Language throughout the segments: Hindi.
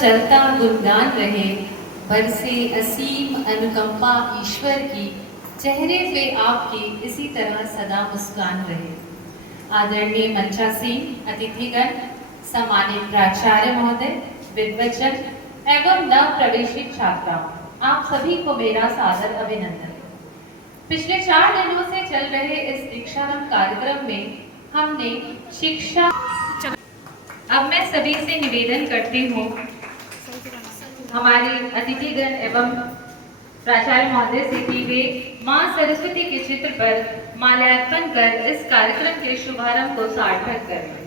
चलता गुणगान रहे, बरसे असीम अनुकंपा ईश्वर की, चेहरे पे आपकी इसी तरह सदा मुस्कान रहे। आदरणीय मंचासीन अतिथिगण, सम्मानित प्राचार्य महोदय, विद्वजन एवं नव प्रवेशित छात्राओं, आप सभी को मेरा सादर अभिनंदन। पिछले 4 दिनों से चल रहे इस दीक्षांत कार्यक्रम में हमने शिक्षा। अब मैं सभी से निवेदन करती हूँ, हमारे अतिथिगण एवं प्राचार्य महोदय से कि वे मां सरस्वती के चित्र पर माल्यार्पण कर इस कार्यक्रम के शुभारंभ को सार्थक करें।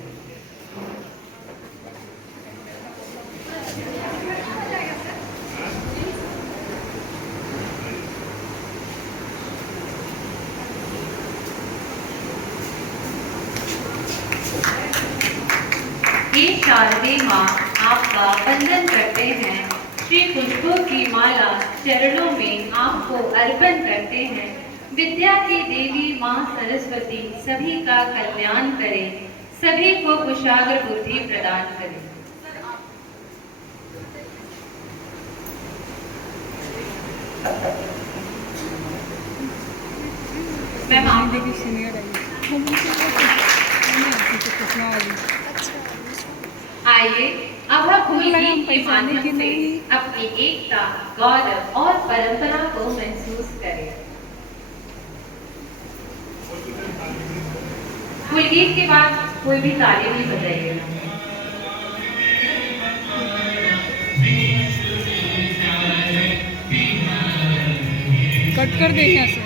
ये शारदे मां आपका वंदन करते हैं, श्री खुशबू की माला चरणों में आपको अर्पण करते हैं। विद्या की देवी मां सरस्वती सभी का कल्याण करे, सभी को कुशाग्र बुद्धि प्रदान करे। मैम आप आइए अब हम फूल गीत के माध्यम से अपनी एकता, गौरव और परंपरा को महसूस करें। फूल गीत के बाद कोई भी ताली नहीं बजाइएगा। कट कर दे यहाँ से।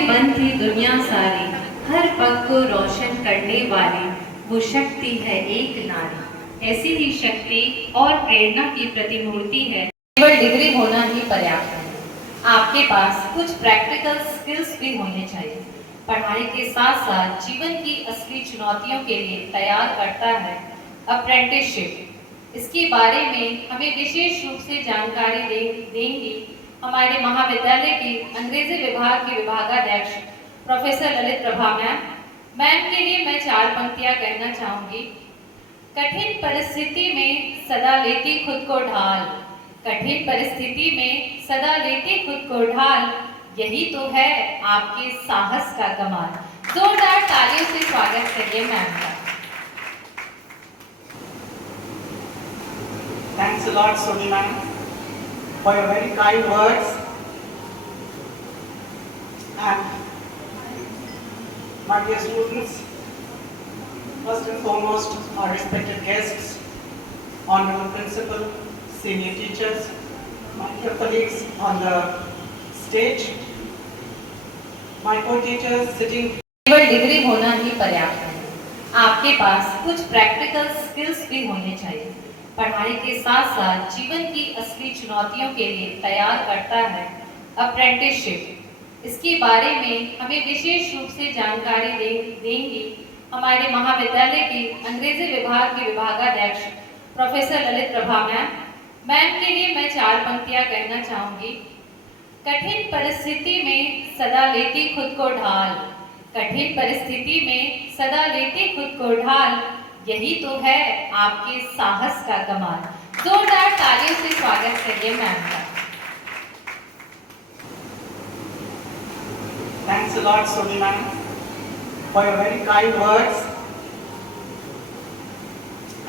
बंद थी दुनिया सारी, हर पग को रोशन करने वाली वो शक्ति है एक नारी। ऐसी ही शक्ति और प्रेरणा की प्रतिमूर्ति है। केवल डिग्री होना ही पर्याप्त है, आपके पास कुछ प्रैक्टिकल स्किल्स भी होने चाहिए। पढ़ाई के साथ साथ जीवन की असली चुनौतियों के लिए तैयार करता है अप्रेंटिसशिप। इसके बारे में हमें विशेष रूप से जानकारी देंगी हमारे महाविद्यालय की अंग्रेजी विभाग की विभागाध्यक्ष प्रोफेसर ललित प्रभा मैम के लिए मैं 4 पंक्तियां कहना चाहूंगी। कठिन परिस्थिति में सदा लेती खुद को ढाल, कठिन परिस्थिति में सदा लेती खुद को ढाल, यही तो है आपके साहस का कमाल। जोरदार तालियों से स्वागत करिए मैम का। Thanks a lot, Soni ma'am, for your very kind words. And my dear students, first and foremost, our respected guests, honorable principal, senior teachers, my dear colleagues on the stage, my co-teachers sitting. केवल डिग्री होना ही पर्याप्त है, आपके पास कुछ प्रैक्टिकल स्किल्स भी होने चाहिए। पढ़ाई के साथ साथ जीवन की असली चुनौतियों के लिए तैयार करता है अप्रेंटिसशिप। इसके बारे में हमें विशेष रूप से जानकारी देंगी हमारे महाविद्यालय की अंग्रेजी विभाग की विभागाध्यक्ष प्रोफेसर ललित प्रभा मैम के लिए मैं 4 पंक्तियां कहना चाहूंगी। कठिन परिस्थिति में सदा लेती खुद को ढाल, कठिन परिस्थिति में सदा लेती खुद को ढाल, यही तो है आपके साहस का कमाल। जोरदार तालियों से स्वागत करिए मैम का। Thanks a lot, Soni ma'am, for your very kind words.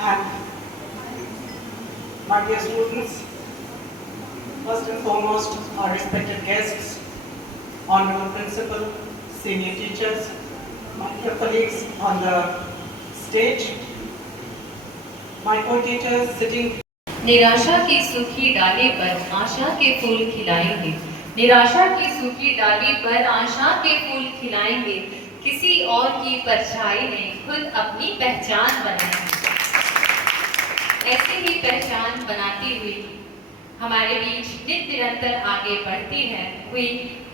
And my dear students, first and foremost, our respected guests, honorable principal, senior teachers, my dear colleagues on the stage, my co-teachers sitting. निराशा की सूखी डाली पर आशा के फूल खिलाएंगे, निराशा की सूखी डाली पर आशा के फूल खिलाएंगे, किसी और की परछाई में खुद अपनी पहचान बनाएंगे। ऐसी ही पहचान बनाती हुई हमारे बीच नित निरंतर आगे बढ़ती है हुई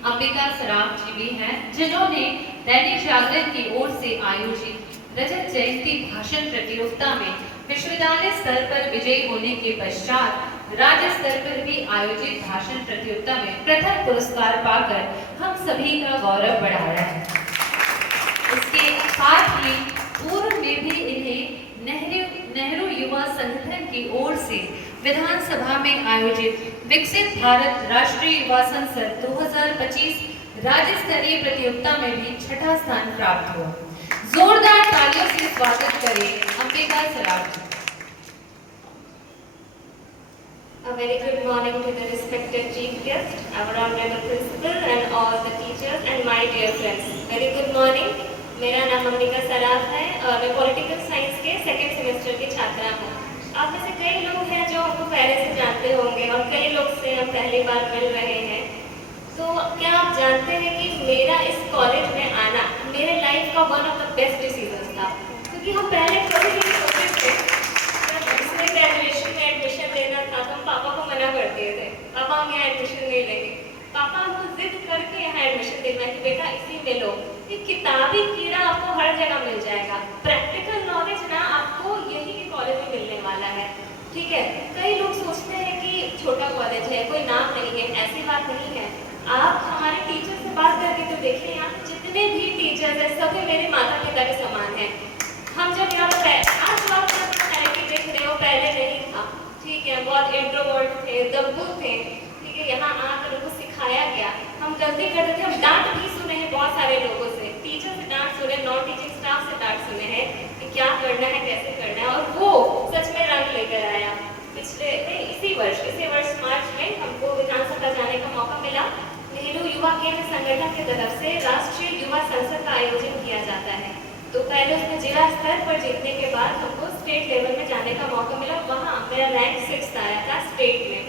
अंबिका सराफ जी भी हैं, जिन्होंने दैनिक जागरण की ओर से आयोजित रजत जयंती भाषण प्रतियोगिता में विश्वविद्यालय स्तर पर विजयी होने के पश्चात राज्य स्तर पर भी आयोजित भाषण प्रतियोगिता में प्रथम पुरस्कार पाकर हम सभी का गौरव बढ़ाया है। इसके साथ ही पूर्व में भी इन्हें नेहरू युवा संगठन की ओर से विधानसभा में आयोजित विकसित भारत राष्ट्रीय युवा संसद 2025 राज्य स्तरीय प्रतियोगिता में भी छठा स्थान प्राप्त हुआ। जोरदार तालियों से स्वागत करें अंबिका सराफ जी। A very good morning to the respected chief guest, our honorable principal and all the teachers and my dear friends. Very good morning. मेरा नाम अंबिका सराफ है और मैं पॉलिटिकल साइंस के सेकेंड सेमेस्टर की छात्रा हूँ। आप में से कई लोग हैं जो हमको पहले से जानते होंगे और कई लोग से हम पहली बार मिल रहे हैं। तो क्या आप जानते हैं कि मेरा इस कॉलेज में आना मेरे लाइफ का one of the best decision था, क्योंकि हम पहले कभी नहीं सोचे थे। जब इसमें ग्रेजुएशन में एडमिशन लेना था तो हम पापा को मना कर दिए थे, पापा हम यहाँ एडमिशन नहीं लेंगे। पापा हमको जिद करके यहाँ एडमिशन देना कि बेटा इसी में लो, ये किताबी कीड़ा आपको हर जगह मिल जाएगा, प्रैक्टिकल नॉलेज ना आपको यही के कॉलेज में मिलने वाला है। ठीक है, कई लोग सोचते हैं कि छोटा कॉलेज है, कोई नाम नहीं है, ऐसी बात नहीं है। आप हमारे टीचर से बात करके तो देखिए, यहाँ जितने भी टीचर्स हैं सभी मेरे माता पिता के समान हैं। हम जब यहाँ पर आज बात देख रहे हो, पहले नहीं था। ठीक है, बहुत इंट्रोवर्ट थे, दब्बू थे। ठीक है, यहाँ आकर उनको सिखाया गया। हम गलती करते थे, हम डांट भी सुने हैं बहुत सारे लोगों से, टीचर से डांट सुने, नॉन टीचिंग स्टाफ से डांट सुने हैं कि क्या करना है, कैसे करना है, और वो सच में रंग लेकर आया। इसी वर्ष मार्च में हमको विधानसभा जाने का मौका मिला। नेहरू युवा केंद्र संगठन की तरफ से राष्ट्रीय युवा संसद का आयोजन किया जाता है। तो पहले उसमें जिला स्तर पर जीतने के बाद हमको स्टेट लेवल में जाने का मौका मिला। वहाँ मेरा रैंक 6 आया था स्टेट में,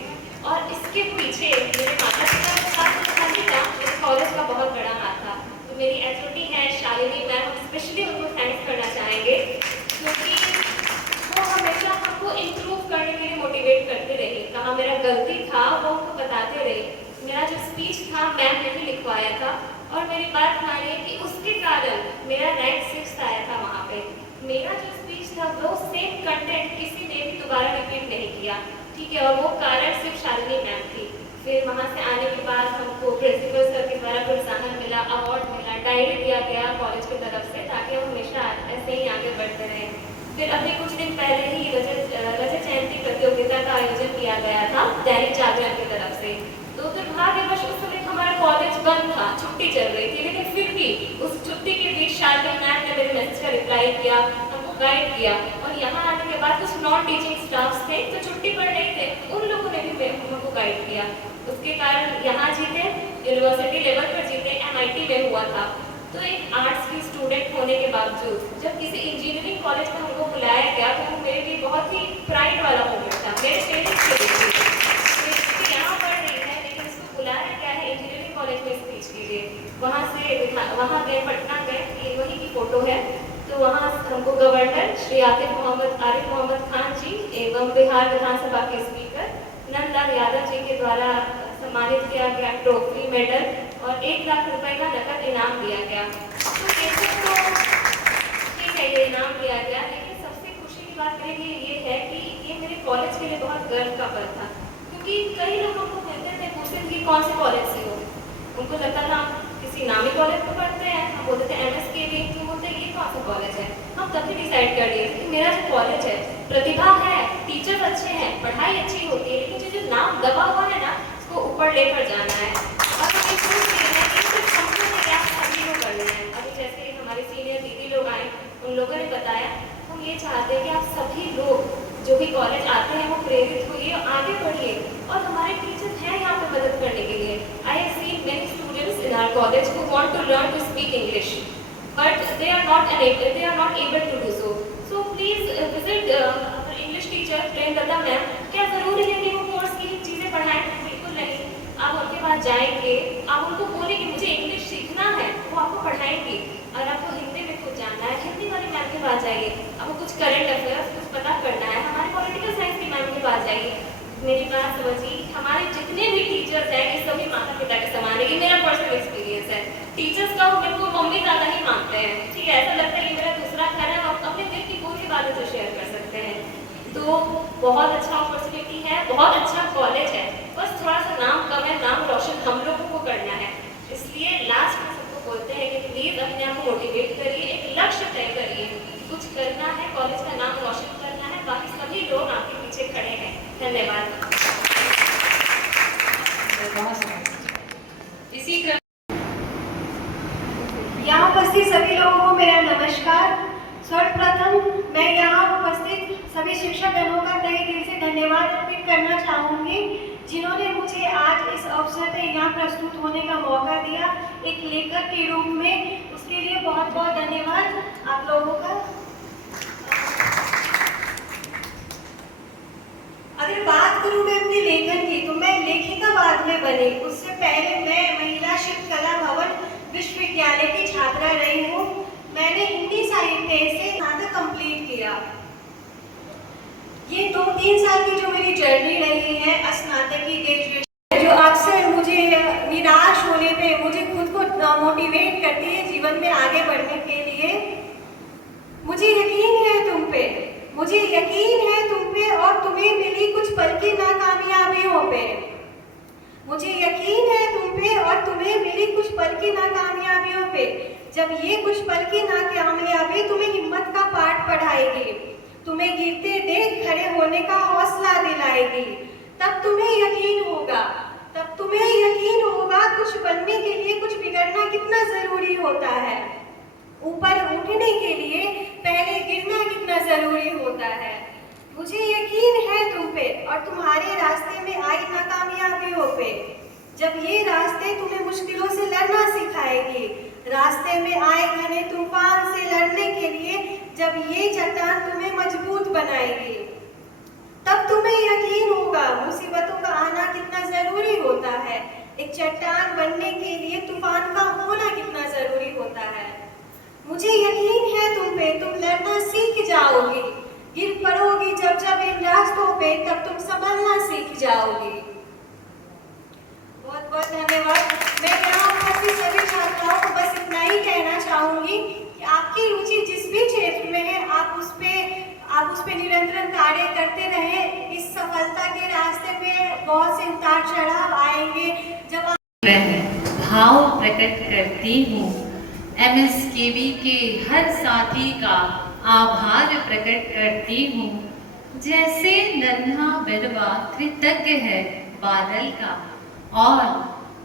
और इसके पीछे मेरे माता पिता का साथ खाली था, मेरे कॉलेज का बहुत बड़ा हाथ था। तो मेरी एचओडी है शालिनी मैम, हम स्पेशली उनको थैंक्स करना चाहेंगे, क्योंकि वो हमेशा हमको इम्प्रूव करने के लिए मोटिवेट करते रहे। कहाँ मेरा गलती था वो हमको बताते रहे। मेरा जो स्पीच था मैम ने ही लिखवाया था, और मेरी बात मानिए कि उसके कारण मेरा रैंक 6 आया था वहाँ पे। मेरा जो स्पीच था वो सेम कंटेंट किसी ने भी दोबारा रिपीट नहीं किया। ठीक है, और वो कारण सिर्फ शालिनी मैम थी। फिर वहाँ से आने के बाद हमको प्रिंसिपल सर के द्वारा प्रोत्साहन मिला, अवार्ड मिला, डायरी दिया गया कॉलेज की तरफ से, ताकि हम हमेशा ऐसे ही आगे बढ़ते रहें। फिर अभी कुछ दिन पहले ही रजत जयंती प्रतियोगिता का आयोजन किया गया था दैनिक जागरण की तरफ से। तो दुर्भाग्यवश उस समय हमारा कॉलेज बंद था, छुट्टी चल रही थी, लेकिन फिर भी उस छुट्टी के बीच शालिनी मैम ने मेरे मैसेज का रिप्लाई किया, हमको गाइड किया, और यहाँ आने के बाद कुछ नॉन टीचिंग स्टाफ्स थे जो छुट्टी पर नहीं थे, उन लोगों ने भी हमको गाइड किया। उसके कारण यहाँ जीते, यूनिवर्सिटी लेवल पर जीते, MIT में हुआ था। तो एक आर्ट्स की स्टूडेंट होने के बावजूद जब किसी इंजीनियरिंग कॉलेज में हमको बुलाया गया तो वो मेरे लिए बहुत ही प्राइड वाला मोमेंट था। मेरे पेरेंट्स के लिए यहाँ पढ़ रही है, लेकिन इसको बुलाया गया है इंजीनियरिंग कॉलेज में स्पीच के लिए। वहाँ गए, पटना गए, ये वही की फोटो है। तो वहाँ हमको गवर्नर श्री आरिफ मोहम्मद खान जी एवं बिहार विधानसभा के स्पीकर नंदलाल यादव जी के द्वारा सम्मानित किया गया, ट्रॉफी, मेडल और 1 लाख रुपए का नकद इनाम दिया गया। तो ठीक है, ये इनाम दिया गया, लेकिन सबसे खुशी की बात मेरे लिए ये है कि ये मेरे कॉलेज के लिए बहुत गर्व का पल था, क्योंकि कई लोगों को मिलते थे, पूछते थे कि कौन से कॉलेज से हो। उनको लगता था किसी नामी कॉलेज में पढ़ते हैं, हम बोलते थे MSKV, तो बोलते ये कौन सा कॉलेज है। हम तभी डिसाइड कर लिए कि मेरा जो कॉलेज है, प्रतिभा है, टीचर्स अच्छे हैं, पढ़ाई अच्छी होती है, लेकिन जो नाम दबा हुआ है ना, उसको ऊपर लेकर जाना है। और हम ये सोच रहे हैं कि सिर्फ हमको नहीं, आप सभी को करना है। अभी जैसे हमारे सीनियर दीदी लोग आए, उन लोगों ने बताया, हम ये चाहते हैं कि आप सभी लोग जो भी कॉलेज आते हैं वो प्रेरित होइए, आगे बढ़िए, और हमारे टीचर्स हैं यहाँ पे मदद करने के लिए। I have seen many students in our college who want to learn to speak English, but they are not able to do so. So please visit our English teacher Premlata ma'am. क्या ज़रूरी है कि वो कोर्स की चीज़ें पढ़ाएं? बिल्कुल नहीं। आप उनके पास जाएंगे, आप उनको बोलेंगे कि मुझे इंग्लिश सीखना है, वो आपको पढ़ाएंगे। और आपको हिंदी में कुछ जानना है, हिंदी वाली मैम के पास जाइए। आपको कुछ करंट अफेयर्स कुछ पता करना है, हमारे पॉलिटिकल साइंस की मैम के पास जाइए। मेरी बात समझिए, हमारे जितने भी टीचर्स हैं ये सभी माता पिता के समान है। ये मेरा पर्सनल एक्सपीरियंस है। टीचर्स का वो मेरे को मम्मी ज़्यादा ही मानते हैं, ठीक है। ऐसा लगता है ये मेरा दूसरा घर है, हम अपने दिल की कोई भी बातें तो शेयर कर सकते हैं। तो बहुत अच्छा अपॉर्चुनिटी है, बहुत अच्छा कॉलेज है, बस थोड़ा सा नाम कम है, नाम रोशन हम लोगों को करना है। इसलिए लास्ट में सबको बोलते हैं कि प्लीज़ अपने आप को मोटिवेट करिए, एक लक्ष्य तय करिए, कुछ करना है, कॉलेज का नाम रोशन करना है, बाकी सभी लोग आपके पीछे खड़े हैं। धन्यवाद। इसी क्रम यहाँ उपस्थित सभी लोगों को मेरा नमस्कार। सर्वप्रथम मैं यहाँ उपस्थित सभी शिक्षकगणों का तहे दिल से धन्यवाद अर्पित करना चाहूँगी, जिन्होंने मुझे आज इस अवसर पर यहाँ प्रस्तुत होने का मौका दिया एक लेखक के रूप में। उसके लिए बहुत बहुत धन्यवाद आप लोगों का। अगर बात करूँ मैं अपने लेखन की, तो मैं लेखिका बाद में बनी। उससे पहले मैं महिला शिल्पकला भवन विश्वविद्यालय की छात्रा रही हूँ। मैंने हिंदी साहित्य से स्नातक कंप्लीट किया। ये 2-3 साल की जो मेरी जर्नी रही है स्नातक की ग्रेजुएशन, जो अक्सर मुझे निराश होने पे मुझे खुद को मोटिवेट करती है जीवन में आगे बढ़ने के लिए। मुझे यकीन है तुम पे, मुझे यकीन है तुम पे और तुम्हें मिली कुछ पल की नाकामयाबियों पे। मुझे यकीन है तुम पे और तुम्हें मिली कुछ पल की नाकामयाबियों पे। जब ये कुछ पल की नाकामयाबी तुम्हें हिम्मत का पाठ पढ़ाएगी, तुम्हें गिरते देख खड़े होने का हौसला दिलाएगी, तब तुम्हें यकीन होगा, तब तुम्हें यकीन होगा कुछ बनने के लिए कुछ बिगड़ना कितना जरूरी होता है। ऊपर उठने के लिए पहले गिरना कितना जरूरी होता है। मुझे यकीन है तुम पे और तुम्हारे रास्ते में आई नाकामयाबियों पे। जब ये रास्ते तुम्हें मुश्किलों से लड़ना सिखाएगी, रास्ते में आए घने तूफान से लड़ने के लिए जब ये चट्टान तुम्हें मजबूत बनाएगी, तब तुम्हें यकीन होगा मुसीबतों का आना कितना जरूरी होता है। एक चट्टान बनने के लिए तूफान का होना कितना जरूरी होता है। मुझे यकीन है तुम पे, तुम लड़ना सीख जाओगी। गिर पड़ोगी जब जब इन रास्तों पे, तब तुम संभलना सीख जाओगी। बहुत बहुत धन्यवाद। मैं यहाँ उपस्थित सभी छात्राओं को बस इतना ही कहना चाहूंगी कि आपकी रुचि जिस भी क्षेत्र में है, आप उस पे निरंतर कार्य करते रहें। इस सफलता के रास्ते में बहुत से उतार चढ़ाव आएंगे। जब आप भाव प्रकट करती हूँ, MSKV के हर साथी का आभार प्रकट करती हूँ। जैसे नन्हा बिरवा कृतज्ञ है बादल का और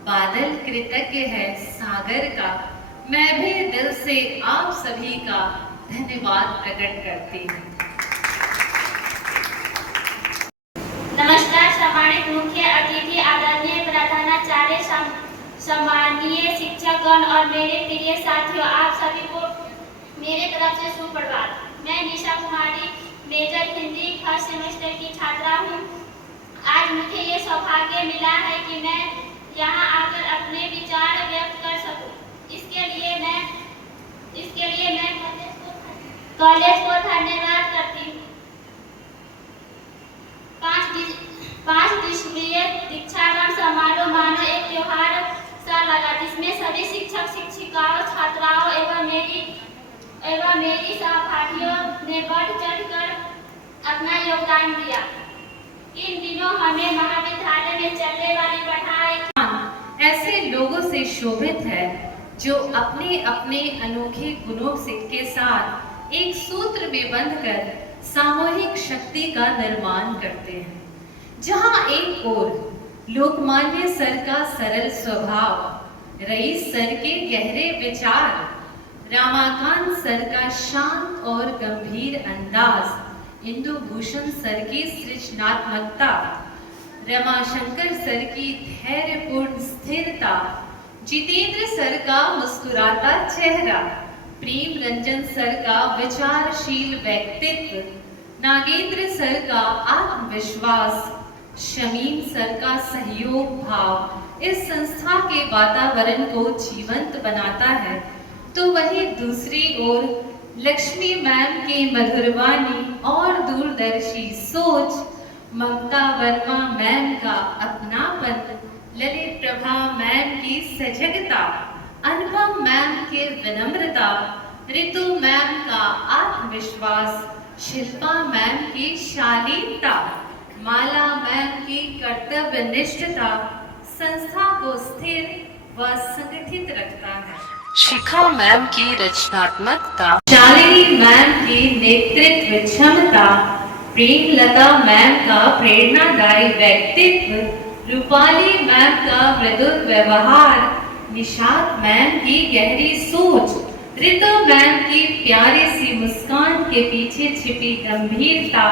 बादल कृतज्ञ है सागर का, मैं भी दिल से आप सभी का धन्यवाद प्रकट करती हूँ। नमस्कार। सम्मानित मुख्य अतिथि, आदरणीय प्रधानाचार्य, सम्मानीय शिक्षकगण और मेरे प्रिय साथियों, आप सभी को मेरे तरफ से सुप्रभात। मैं Nisha Kumari major Hindi first semester की छात्रा हूँ। आज मुझे ये सौभाग्य मिला है कि मैं यहाँ आकर अपने विचार व्यक्त कर सकूँ। इसके लिए मैं कॉलेज को धन्यवाद करती हूँ। 5 दिवसीय दीक्षांत समारोह मानो एक त्योहार सा लगा, जिसमें सभी शिक्षक शिक्षिकाओं, छात्राओं एवं मेरी सहपाठियों ने बढ़ चढ़कर अपना योगदान दिया। इन दिनों हमें महाविद्यालय में चलने वाली पढ़ाई ऐसे लोगों से शोभित है जो अपने अपने अनोखे गुणों के साथ एक सूत्र में बंधकर सामूहिक शक्ति का निर्माण करते हैं। जहां एक ओर लोकमान्य सर का सरल स्वभाव, रईस सर के गहरे विचार, रामाकांत सर का शांत और गंभीर अंदाज, इंदु भूषण सर की सृजनात्मकता, रमाशंकर सर की धैर्यपूर्ण स्थिरता, जितेंद्र सर का मुस्कुराता चेहरा, प्रेम रंजन सर का विचारशील व्यक्तित्व, नागेंद्र सर का आत्मविश्वास, शमीम सर का सहयोग भाव इस संस्था के वातावरण को जीवंत बनाता है, तो वहीं दूसरी ओर लक्ष्मी मैम की मधुर वाणी और दूरदर्शी सोच ममता वर्मा मैम का अपनापन, ललित प्रभा मैम की सजगता, अनुपम मैम के विनम्रता, रितु मैम का आत्मविश्वास, शिल्पा मैम की शालीनता, माला मैम की कर्तव्य निष्ठता संस्था को स्थिर व संगठित रखता है। शिखा मैम की रचनात्मकता, शालिनी मैम की नेतृत्व क्षमता, प्रेमलता मैम का प्रेरणादायी व्यक्तित्व, रूपाली मैम का मृदुल व्यवहार, निशात मैम की गहरी सोच, रितु मैम की प्यारी सी मुस्कान के पीछे छिपी गंभीरता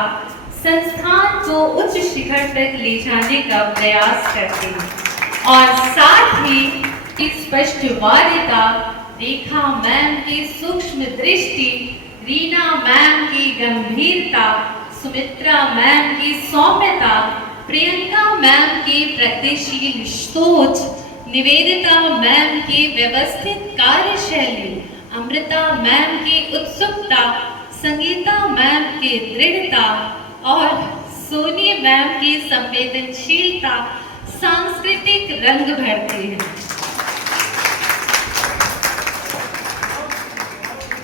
संस्थान को उच्च शिखर तक ले जाने का प्रयास करते हैं। और साथ ही स्पष्ट वार्यता, रेखा मैम की सूक्ष्म दृष्टि, रीना मैम की गंभीरता, सुमित्रा मैम की सौम्यता, प्रियंका मैम की प्रगतिशील सोच, निवेदिता मैम की व्यवस्थित कार्यशैली, अमृता मैम की उत्सुकता, संगीता मैम की दृढ़ता और सोनी मैम की संवेदनशीलता सांस्कृतिक रंग भरती है।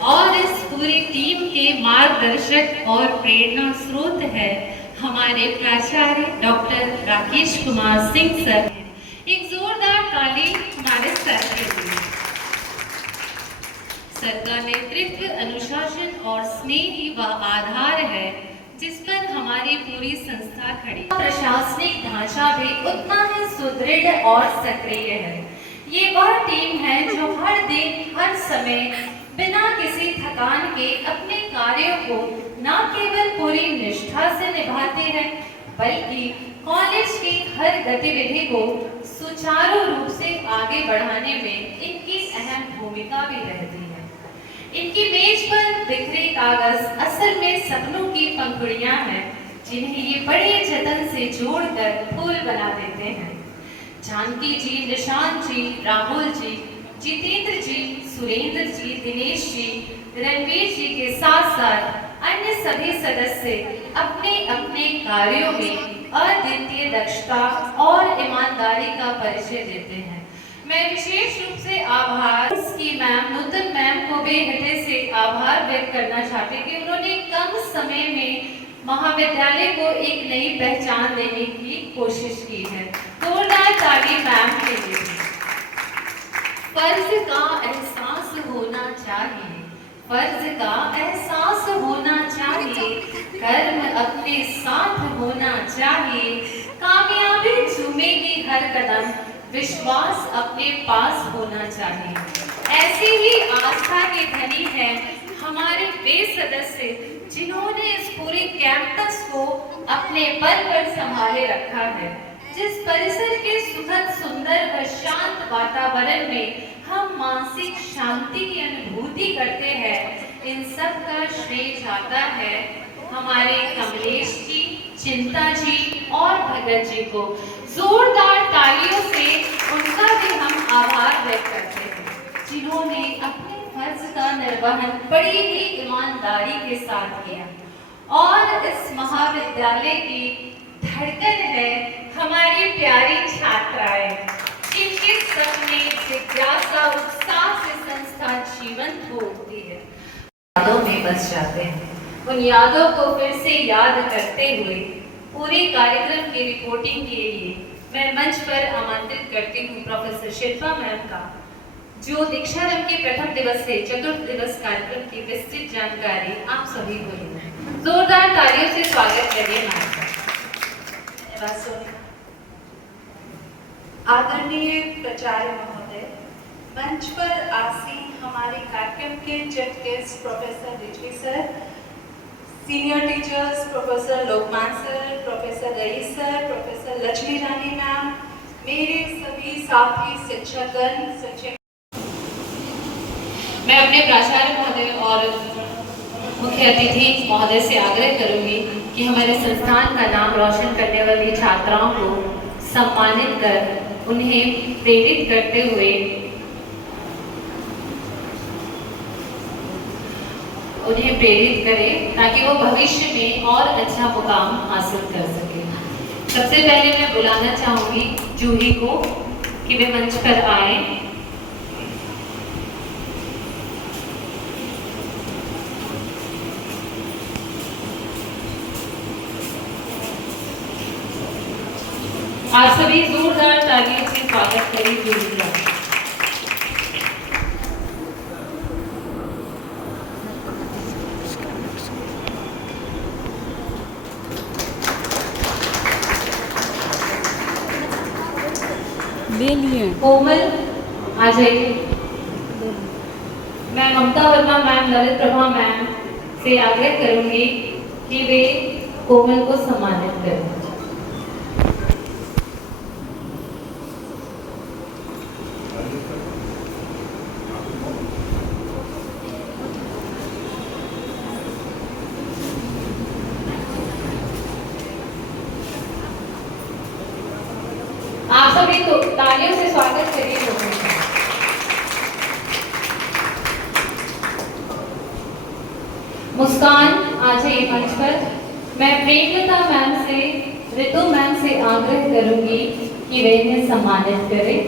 और इस पूरी टीम के मार्गदर्शक और प्रेरणा स्रोत है हमारे प्राचार्य डॉक्टर राकेश कुमार सिंह सर। एक जोरदार ताली हमारे सर के लिए। सर का नेतृत्व, अनुशासन और स्नेह ही वह आधार है जिस पर हमारी पूरी संस्था खड़ी। प्रशासनिक ढांचा भी उतना ही सुदृढ़ और सक्रिय है। ये वह टीम है जो हर दिन हर समय बिना किसी थकान के अपने कार्यों को न केवल पूरी निष्ठा से निभाते हैं बल्कि कॉलेज की हर गतिविधि को सुचारू रूप से आगे बढ़ाने में इनकी अहम भूमिका भी रहती है। इनकी मेज पर बिखरे कागज असल में सपनों की पंखुड़ियां हैं जिन्हें ये बड़े जतन से जोड़कर फूल बना देते हैं। जानकी जी, निशांत जी, राहुल जी, जितेंद्र जी, सुरेंद्र जी, दिनेश जी, रणवीर जी के साथ साथ अन्य सभी सदस्य अपने अपने कार्यों में अद्वितीय दक्षता और ईमानदारी का परिचय देते हैं। मैं विशेष रूप से आभार की मैम नूतन मैम को भी हृदय से आभार व्यक्त करना चाहते कि उन्होंने कम समय में महाविद्यालय को एक नई पहचान देने की कोशिश की है। जोरदार ताली मैम के लिए। फर्ज का एहसास होना चाहिए, फर्ज का एहसास होना चाहिए, कर्म अपने साथ होना चाहिए, कामयाबी चूमेगी हर कदम, विश्वास अपने पास होना चाहिए। ऐसी ही आस्था के धनी है हमारे वे सदस्य जिन्होंने इस पूरे कैंपस को अपने बल पर संभाले रखा है। जिस परिसर के सुखद, सुंदर व शांत वातावरण में हम मानसिक शांति की अनुभूति करते हैं, इन सब का श्रेय जाता है हमारे कमलेश जी, चिंता जी और भगत जी को। जोरदार तालियों से उनका भी हम आभार व्यक्त करते हैं जिन्होंने अपने फर्ज का निर्वहन बड़ी ही ईमानदारी के साथ किया। और इस महाविद्यालय की धड़कन है हमारी प्यारी छात्राएं जिनके सपने, जिज्ञासा, उत्साह से संस्था जीवंत हो उठती है, यादों में बस जाते हैं। उन यादों को फिर से याद करते हुए पूरे कार्यक्रम की रिपोर्टिंग के लिए मैं मंच पर आमंत्रित करती हूँ प्रोफेसर शिल्पा मैम का, जो दीक्षारंभ के प्रथम दिवस से चतुर्थ दिवस कार्यक्रम की विस्तृत जानकारी आप सभी को देना है। जोरदार तालियों से स्वागत करिए मैम का। आदरणीय प्राचार्य महोदय, मंच पर आसीन हमारे कार्यक्रम के जेट guest professor Rizvi sir, senior teachers professor Lokman sir, professor Raees sir, professor Lakshmi Rani ma'am, मेरे सभी साथी शिक्षकगण, शिक्षक, मैं अपने प्राचार्य महोदय और मुख्य अतिथि महोदय से आग्रह करूंगी कि हमारे संस्थान का नाम रोशन करने वाली छात्राओं को सम्मानित कर उन्हें प्रेरित करते हुए उन्हें प्रेरित करें ताकि वो भविष्य में और अच्छा मुकाम हासिल कर सके। सबसे पहले मैं बुलाना चाहूंगी जूही को कि वे मंच पर आए। आप सभी जोरदार तालियों से स्वागत करें जूही का। ले लिए कोमल आ जाइए। मैं ममता वर्मा मैम, ललित प्रभा मैम से आग्रह करूंगी कि वे कोमल को सम्मानित करें। आप सभी तो तालियों से स्वागत करिए कोमल का। मुस्कान आ जाइए मंच पर। मैं प्रेमलता मैम से, ऋतु मैम से आग्रह करूंगी कि वे इन्हें सम्मानित करें।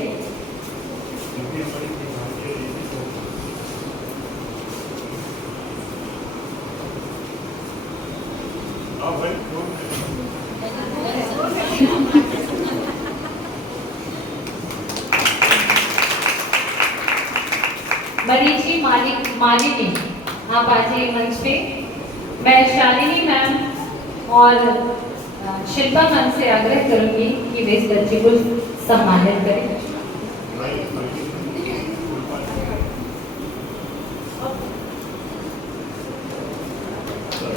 मरीची मालिनी आप आ जाइए मंच पे। मैं शालिनी मैम और शिल्पा मैम से आग्रह करूंगी कि वे इस बच्चे को सम्मानित करें।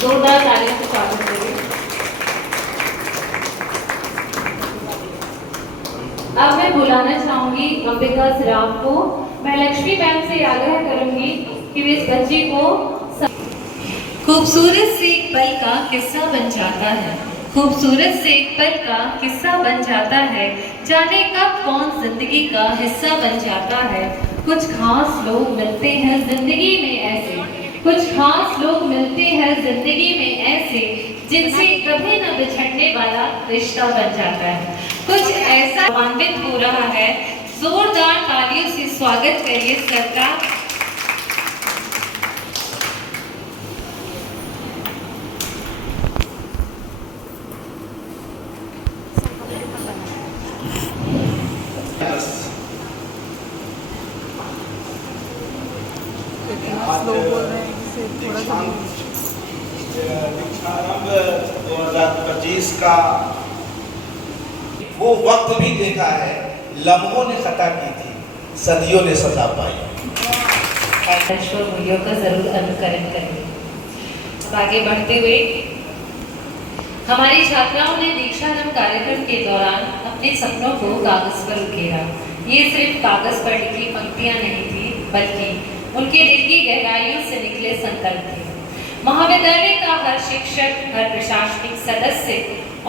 जोरदार तालियों से स्वागत करें। अब मैं बुलाना चाहूंगी अंबिका सराफ को। मैं लक्ष्मी मैम से आग्रह करूंगी कि वे इस बच्चे को खूबसूरत से एक पल का किस्सा बन जाता है। खूबसूरत से एक पल का किस्सा बन जाता है, जाने कब कौन जिंदगी का हिस्सा बन जाता है। कुछ खास लोग मिलते हैं जिंदगी में ऐसे, कुछ खास लोग मिलते हैं जिंदगी में ऐसे, जिनसे कभी न बिछड़ने वाला रिश्ता बन जाता है। कुछ ऐसा आनंदित हो रहा है। जोरदार तालियों से स्वागत करिए सबका। स्लो बोल रहे हैं इससे थोड़ा सा दीक्षारंभ 2025 का वो वक्त भी देखा है, लम्हों ने खता की थी, सदियों ने सजा पाई। मूल्यों का जरूर अनुकरण करें। आगे बढ़ते हुए हमारी छात्राओं ने दीक्षांत कार्यक्रम के दौरान अपने सपनों को कागज पर उकेरा। ये सिर्फ कागज पर लिखी पंक्तियां नहीं थी, बल्कि उनके दिल की गहराइयों से निकले संकल्प थे। महाविद्यालय का हर शिक्षक, हर प्रशासनिक सदस्य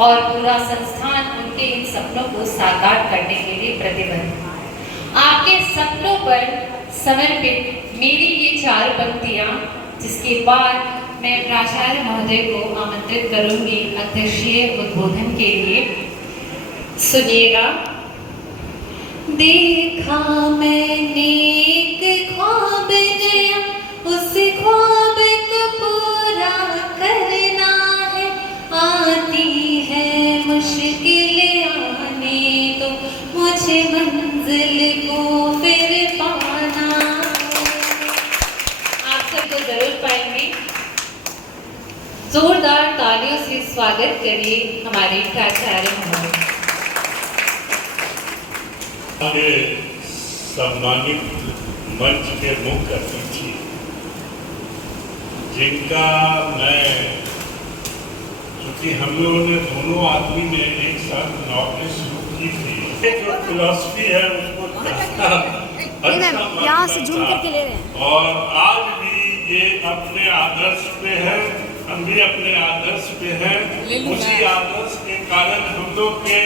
और पूरा संस्थान उनके इन सपनों को साकार करने के लिए प्रतिबद्ध है। आपके सपनों पर समर्पित मेरी ये 4 पंक्तियां, जिसके बाद मैं प्राचार्य महोदय को आमंत्रित करूंगी अध्यक्षीय उद्बोधन के लिए। सुनिएगा। देखा मैंने एक ख्वाब नया, उस ख्वाब को पूरा करना है। आती है मुश्किलें आने तो मुझे मंजिल को फिर पाना। आप सबको जरूर पाएंगे। जोरदार तालियों से स्वागत करिए हमारे प्राचार्य महोदय। हमारे सम्मानित मंच के मुख्य अतिथि, जिनका मैं, क्योंकि हम लोगों ने दोनों आदमी ने एक साथ नौकरी शुरू की थी, जो फिलॉसफी है उसको यहाँ से जूम करके ले रहे हैं। और आज भी ये अपने आदर्श पे है, हम भी अपने आदर्श पे हैं। उसी आदर्श के कारण हम लोग के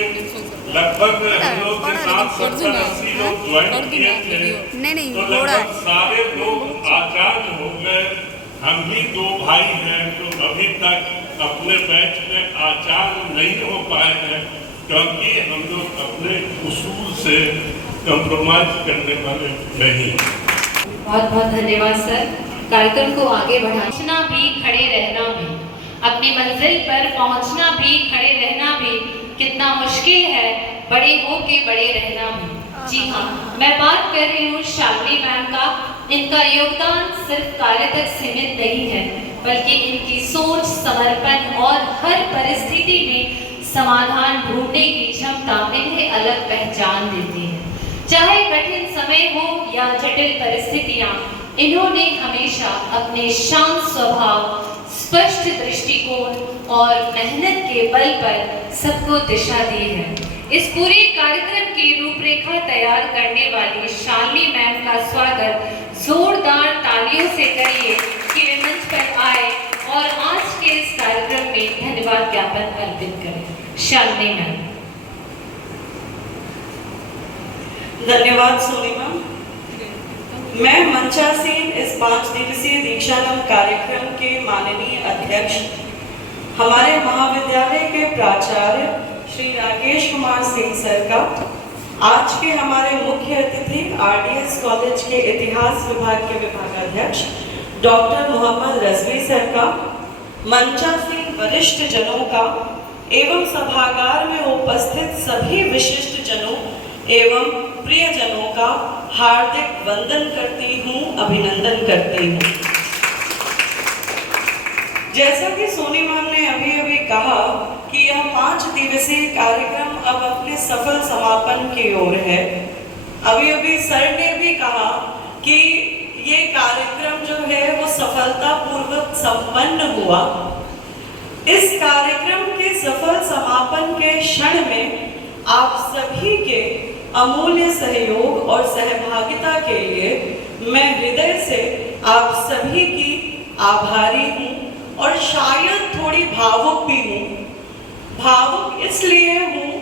लगभग हम लोग के साथ 70-80 लोग ज्वाइन किए थे, तो लगभग सारे लोग आचार्य हो गए। हम भी 2 भाई हैं जो अभी तक अपने बैच में आचार्य नहीं हो पाए हैं। क्योंकि हम लोग अपने उसूल से कंप्रोमाइज करने वाले नहीं। बहुत बहुत धन्यवाद सर। कार्यक्रम को आगे बढ़ाना भी, खड़े रहना भी, अपनी मंजिल पर पहुंचना भी, खड़े रहना भी कितना मुश्किल है, बड़े हो के बड़े रहना भी। जी हाँ, मैं बात कर रही हूँ शालिनी मैम का। इनका योगदान सिर्फ कार्य तक सीमित नहीं है, बल्कि इनकी सोच, समर्पण और हर परिस्थिति में समाधान ढूंढने की क्षमता इन्हें अलग पहचान देती है। चाहे कठिन समय हो या जटिल परिस्थितियां, इन्होंने हमेशा अपने शांत स्वभाव, स्पष्ट दृष्टिकोण और मेहनत के बल पर सबको दिशा दी है। इस पूरे कार्यक्रम की रूपरेखा तैयार करने वाली शालिनी मैम का स्वागत जोरदार तालियों से करिए कि वे मंच पर आए और आज के इस कार्यक्रम में धन्यवाद ज्ञापन अर्पित करें। शालिनी मैम। धन्यवाद सोनी मैम। मैं मंचासीन इस 5 दिवसीय दीक्षांत कार्यक्रम के माननीय अध्यक्ष, हमारे महाविद्यालय के प्राचार्य श्री राकेश कुमार सिंह सर का, आज के हमारे मुख्य अतिथि RDS कॉलेज के इतिहास विभाग के विभागाध्यक्ष डॉक्टर मोहम्मद रजवी सर का, मंचासीन वरिष्ठ जनों का एवं सभागार में उपस्थित सभी विशिष्ट जनों एवं प्रियजनों का हार्दिक वंदन करती हूँ, अभिनंदन करती हूँ। जैसा कि सोनी मैम ने अभी अभी कहा कि यह 5 दिवसीय कार्यक्रम अब अपने सफल समापन की ओर है। अभी अभी सर ने भी कहा कि ये कार्यक्रम जो है वो सफलतापूर्वक संपन्न हुआ। इस कार्यक्रम के सफल समापन के क्षण में आप सभी के अमूल्य सहयोग और सहभागिता के लिए मैं हृदय से आप सभी की आभारी हूँ और शायद थोड़ी भावुक भी हूँ। भावुक इसलिए हूँ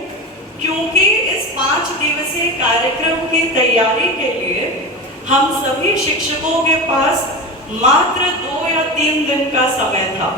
क्योंकि इस 5 दिवसीय कार्यक्रम की तैयारी के लिए हम सभी शिक्षकों के पास मात्र 2 या 3 दिन का समय था।